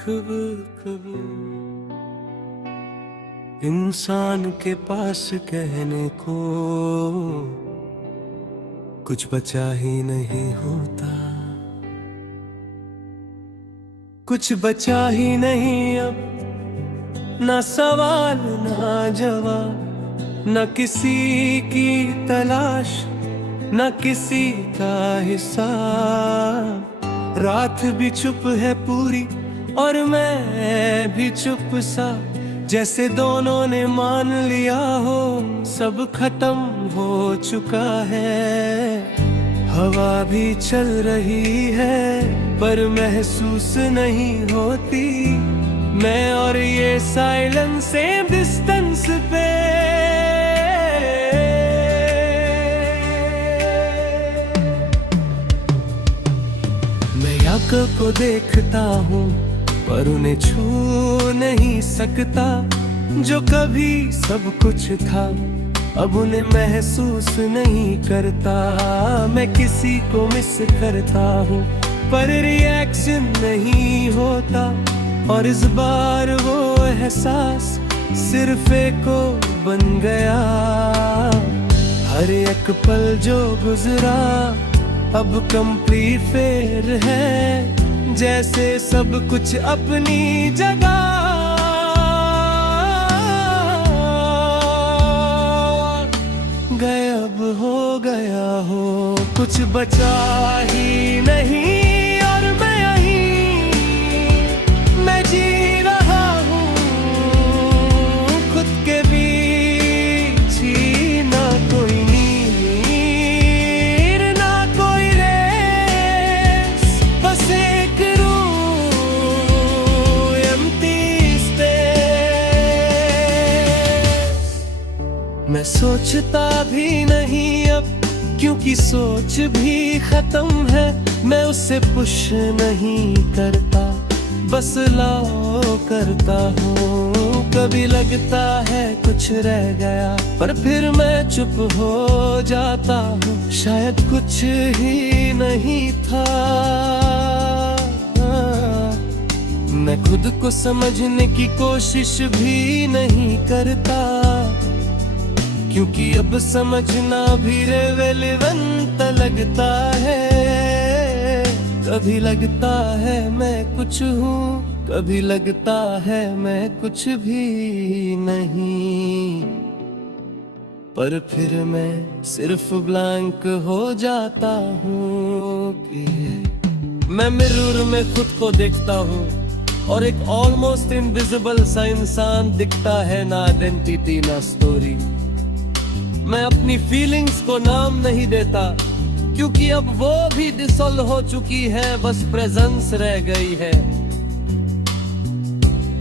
कब इंसान के पास कहने को कुछ बचा ही नहीं होता, कुछ बचा ही नहीं अब, ना सवाल ना जवाब, न किसी की तलाश, न किसी का हिसाब। रात भी चुप है पूरी और मैं भी चुप सा, जैसे दोनों ने मान लिया हो सब खत्म हो चुका है। हवा भी चल रही है पर महसूस नहीं होती, मैं और ये साइलेंस सेम डिस्टेंस पे। मैं याकूब को देखता हूँ पर उन्हें छू नहीं सकता, जो कभी सब कुछ था अब उन्हें महसूस नहीं करता। मैं किसी को मिस करता हूँ पर रिएक्शन नहीं होता, और इस बार वो एहसास सिर्फ एको बन गया। हर एक पल जो गुजरा अब कंप्लीट फेर है, जैसे सब कुछ अपनी जगह। गायब हो गया हो, कुछ बचा ही नहीं और मैं यहीं मैं जी रहा हूँ खुद के बीच ही। ना कोई नीर ना कोई रेस, बस एक एम्प्टी स्पेस। मैं सोचता भी नहीं अब क्योंकि सोच भी खत्म है, मैं उसे पुश नहीं करता बस लाओ करता हूँ। कभी लगता है कुछ रह गया पर फिर मैं चुप हो जाता हूँ, शायद कुछ ही नहीं था। मैं खुद को समझने की कोशिश भी नहीं करता, क्योंकि अब समझना भी रेलेवेंट लगता है। कभी लगता है मैं कुछ हूँ, कभी लगता है मैं कुछ भी नहीं, पर फिर मैं सिर्फ ब्लैंक हो जाता हूँ। मैं मिरर में खुद को देखता हूँ और एक ऑलमोस्ट इनविजिबल सा इंसान दिखता है, ना आइडेंटिटी ना स्टोरी। मैं अपनी फीलिंग्स को नाम नहीं देता क्योंकि अब वो भी डिसॉल्व हो चुकी है, बस प्रेजेंस रह गई है।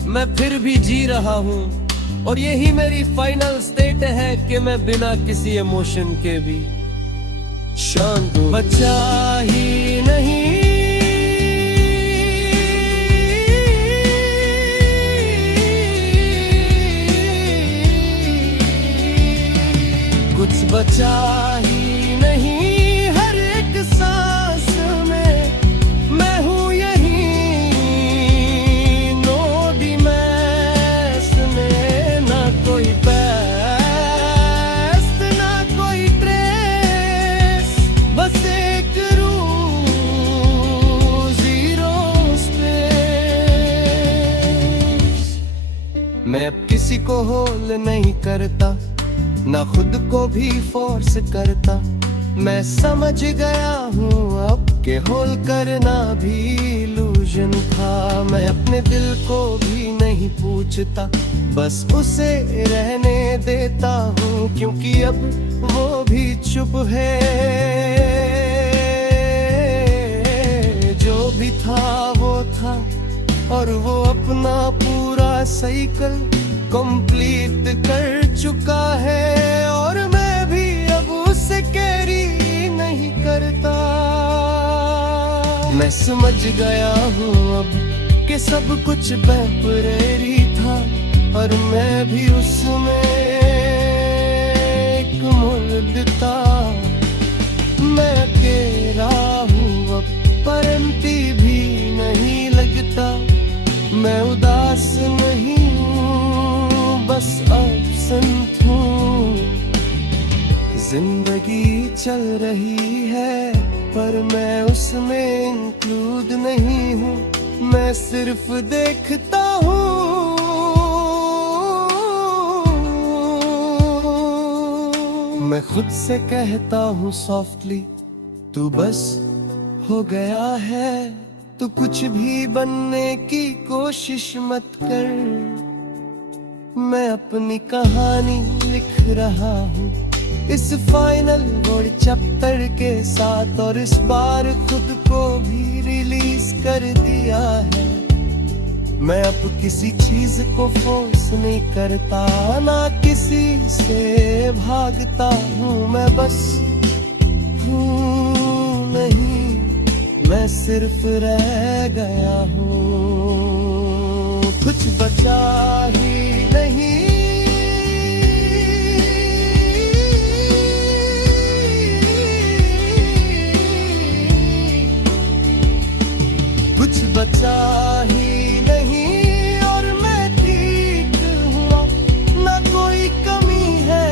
मैं फिर भी जी रहा हूँ और यही मेरी फाइनल स्टेट है कि मैं बिना किसी इमोशन के भी शांत हूँ। बचा ही नहीं कुछ बचा ही नहीं, हर एक सांस में मैं हूँ यही। नो डिमेस में ना कोई पास्ट ना कोई ट्रेस, बस एक जीरो स्पेस। मैं अब किसी को होल नहीं करता ना खुद को भी फोर्स करता, मैं समझ गया हूँ अब के होल करना भी इल्यूजन था। मैं अपने दिल को भी नहीं पूछता, बस उसे रहने देता हूँ, क्योंकि अब वो भी चुप है। जो भी था वो था और वो अपना पूरा साइकिल कंप्लीट कर चुका है, और मैं भी अब उसे कैरी नहीं करता। मैं समझ गया हूँ अब कि सब कुछ टेम्परेरी था और मैं भी उसमें एक मोड़ था। मैं अकेला हूँ अब पर एम्प्टी भी नहीं लगता, नहीं हूँ, मैं सिर्फ देखता हूँ। मैं खुद से कहता हूँ सॉफ्टली, तू बस हो गया है, तू कुछ भी बनने की कोशिश मत कर। मैं अपनी कहानी लिख रहा हूँ इस फाइनल वर्ड चैप्टर के साथ, और इस बार खुद को भी रिलीज कर दिया है। मैं अब किसी चीज को फोर्स नहीं करता, ना किसी से भागता हूँ। मैं बस हूँ नहीं, मैं सिर्फ रह गया हूँ, कुछ बचा ही नहीं। कुछ बचा ही नहीं और मैं ठीक हुआ, ना कोई कमी है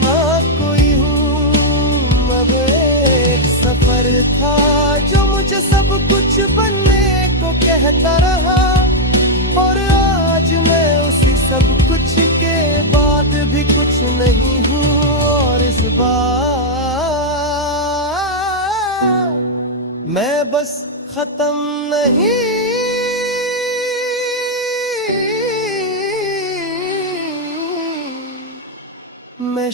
ना कोई हूँ। अब एक सफर था जो मुझे सब कुछ बनने को कहता रहा, और आज मैं उसी सब कुछ के बाद भी कुछ नहीं हूँ। और इस बार मैं बस खत्म नहीं, मैं